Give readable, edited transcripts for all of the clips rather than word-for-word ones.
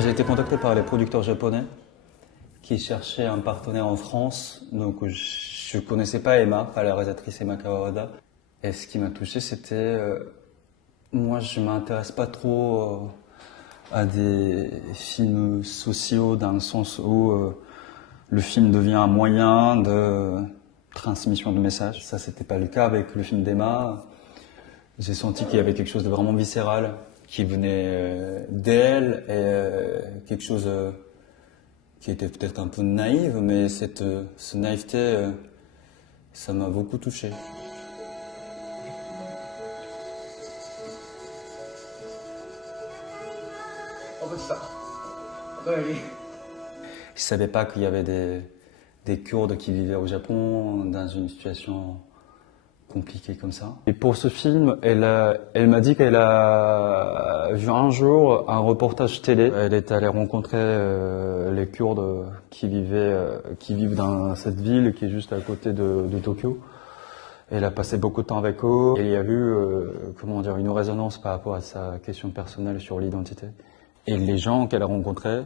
Moi, j'ai été contacté par les producteurs japonais qui cherchaient un partenaire en France. Donc, je connaissais pas Emma, pas la réalisatrice Emma Kawada. Et ce qui m'a touché, c'était... moi, je m'intéresse pas trop à des films sociaux dans le sens où le film devient un moyen de transmission de messages. Ça, c'était pas le cas avec le film d'Emma. J'ai senti qu'il y avait quelque chose de vraiment viscéral qui venait d'elle et quelque chose qui était peut-être un peu naïve, mais cette naïveté, ça m'a beaucoup touché. Je savais pas qu'il y avait des Kurdes qui vivaient au Japon dans une situation compliquée comme ça. Et pour ce film, elle m'a dit qu'elle a vu un jour un reportage télé. Elle est allée rencontrer les Kurdes qui vivent dans cette ville qui est juste à côté de Tokyo. Elle a passé beaucoup de temps avec eux. Et il y a eu une résonance par rapport à sa question personnelle sur l'identité. Et les gens qu'elle a rencontrés,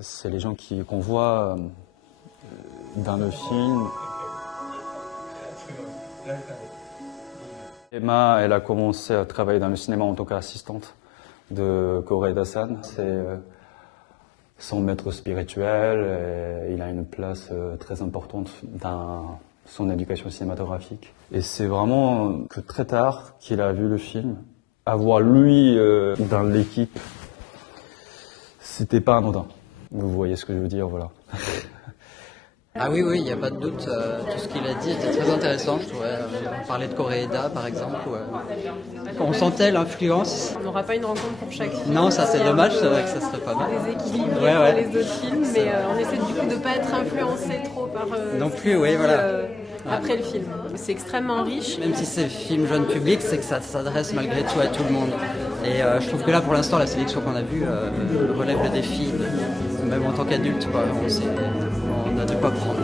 c'est les gens qu'on voit dans le film. Emma, elle a commencé à travailler dans le cinéma en tant qu'assistante de Koreeda-san. C'est son maître spirituel et il a une place très importante dans son éducation cinématographique. Et c'est vraiment que très tard qu'il a vu le film. Avoir lui dans l'équipe, c'était pas anodin. Vous voyez ce que je veux dire, voilà. Ah oui, il n'y a pas de doute. Tout ce qu'il a dit était très intéressant, je trouvais. On parlait de Koreeda, par exemple. On sentait l'influence. On n'aura pas une rencontre pour chaque film. Non, ça c'est dommage, c'est vrai que ça serait pas mal. Déséquilibré pour les autres films, mais on essaie du coup de ne pas être influencé trop par non plus, oui, voilà. Après le film. C'est extrêmement riche. Même si c'est film jeune public, c'est que ça s'adresse malgré tout à tout le monde. Et je trouve que là, pour l'instant, la sélection qu'on a vue relève le défi, même en tant qu'adulte, on a de quoi prendre.